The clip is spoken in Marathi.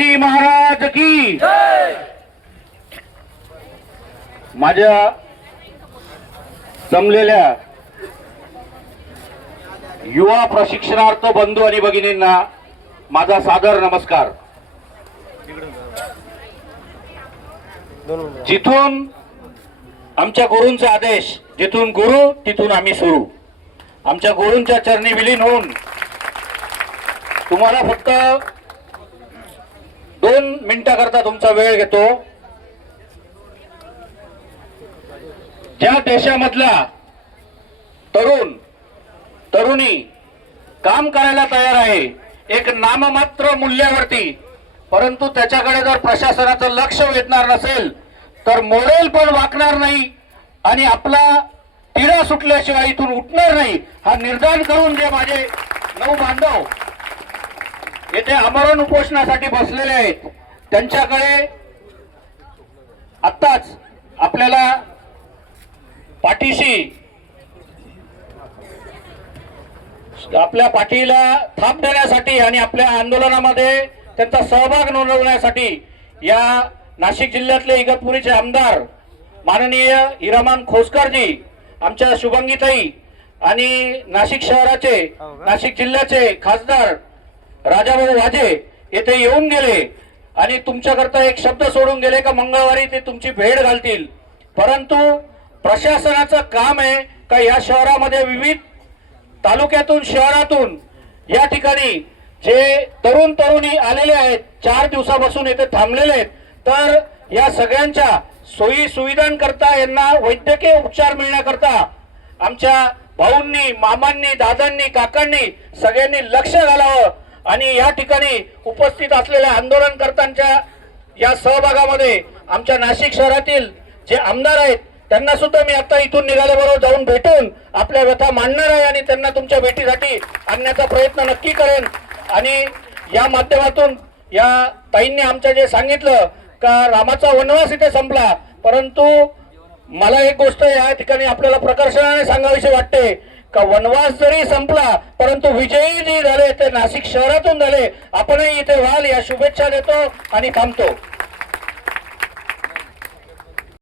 महाराज की माझ्या जमलेल्या युवा प्रशिक्षणार्थ बंधू आणि भगिनींना माझा सादर नमस्कार। जिथून आमच्या गुरूंचा आदेश, जिथून गुरु तिथून आम्ही सुरू। आमच्या गुरूंच्या चरणी विलीन होऊन तुम्हाला फक्त 2 मिनिटाकरता तुमचा वेळ घेतो। ज्या देशामधला तरुण तरुणी काम करायला तयार आहे एक नाममात्र मूल्यावरती, परंतु त्याच्याकडे जर प्रशासनाचं लक्ष वेधणार नसेल तर मोरेल पण वाकणार नाही आणि आपला तिढा सुटल्याशिवाय इथून उठणार नाही, हा निर्धार करून जे माझे 9 बांधव येथे आमरण उपोषणासाठी बसलेले आहेत त्यांच्याकडे आत्ताच आपल्याला पाठीशी आपल्या पाठीला थाप देण्यासाठी आणि आपल्या आंदोलनामध्ये त्यांचा सहभाग नोंदवण्यासाठी या नाशिक जिल्ह्यातले इगतपुरीचे आमदार माननीय हिरामान खोसकरजी, आमच्या शुभंगीताई आणि नाशिक शहराचे नाशिक जिल्ह्याचे खासदार राजाभाऊ वाजे येथे येऊन गेले आणि तुमच्याकरता एक शब्द सोडून गेले का मंगळवारी ते तुमची भेट घालतील। परंतु प्रशासनाचं काम आहे का या शहरामध्ये विविध तालुक्यातून शहरातून या ठिकाणी जे तरुण तरुणी आलेले आहेत 4 दिवसापासून येथे थांबलेले आहेत, तर या सगळ्यांच्या सोयी सुविधांकरता यांना वैद्यकीय उपचार मिळण्याकरता आमच्या भाऊंनी, मामांनी, दादांनी, काकांनी सगळ्यांनी लक्ष घालावं आणि या ठिकाणी उपस्थित असलेल्या आंदोलनकर्त्यांच्या या सहभागामध्ये आमच्या नाशिक शहरातील जे आमदार आहेत त्यांना सुद्धा मी आता इथून निघाल्याबरोबर जाऊन भेटून आपल्या व्यथा मांडणार आहे आणि त्यांना तुमच्या भेटीसाठी आणण्याचा प्रयत्न नक्की करेन। आणि या माध्यमातून या ताईंनी आमच्या जे सांगितलं का रामाचा वनवास इथे संपला, परंतु मला एक गोष्ट या ठिकाणी आपल्याला प्रकर्षाने सांगावीशी वाटते का वनवास जरी संपला परंतु विजयी जे झाले ते नाशिक शहरातून झाले। आपणही इथे व्हाल या शुभेच्छा देतो आणि थांबतो।